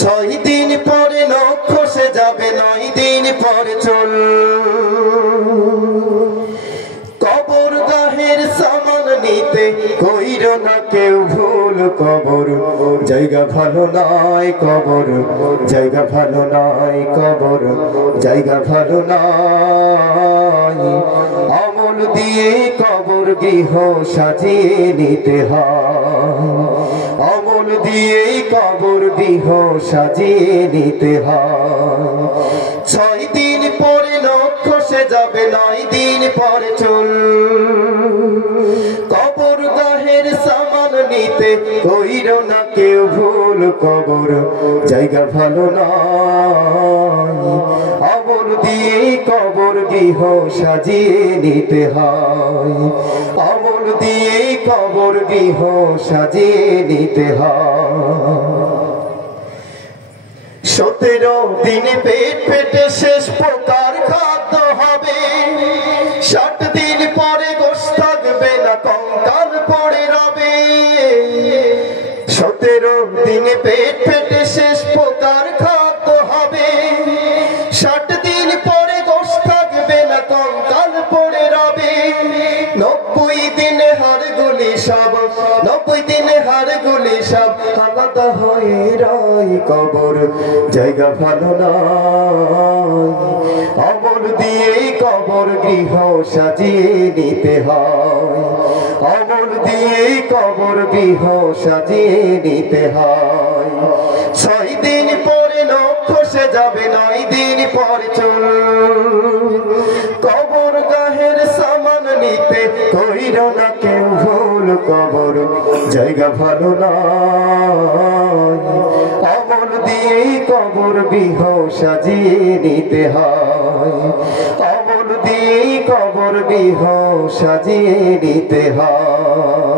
ছয় দিন পরে নখ খসে যাবে, 9 দিন পরে চুল। কবর গাহের সামান নিতে কইরো না কেউ ভুল। কবর জায়গা ভালো নয়, কবর জায়গা ভালো নয়, কবর জায়গা ভালো নয়। আমল দিয়ে কবর গৃহ সাজিয়ে নিতে হয়, আমল দিয়ে কবর গৃহ সাজিয়ে নিতে হয়। 6 দিন পরে নখ খসে যাবে, 9 দিন পরে চুল। কবর গাহের সামান নিতে কইরো না কেউ ভুল। কবর জায়গা ভালো নয়, আমল দিয়ে কবর গৃহ সাজিয়ে নিতে হয়, আমল দিয়ে কবর গৃহ সাজিয়ে নিতে হয়। 17 দিন পেট পেটে শেষ প্রকার খাদ্য হবে। 60 দিন পরে গোশ থাকবে না, কঙ্কাল পড়ে রবে। 17 দিন পেট পেটে শেষ প্রকার খাদ্য হবে। 60 দিন পরে গোশ থাকবে না, কঙ্কাল পড়ে রবে। 90 দিনে হাড়গুলি সব, 90 দিনে হাড়গুলি সব আলাদা হয়ে রয়। কবর জায়গা ভালো নয়, আমল দিয়ে কবর গৃহ সাজিয়ে নিতে হয়, আমল দিয়ে কবর গৃহ সাজিয়ে নিতে হয়। 6 দিন পরে নখ খসে যাবে, 9 দিন পরে চুল। কবর গাহের সামান নিতে কইরো না কেউ ভুল। কবর জায়গা ভালো নয়, আমল দিয়ে কবর গৃহ সাজিয়ে নিতে হয়, আমল দিয়ে কবর গৃহ সাজিয়ে নিতে হয়।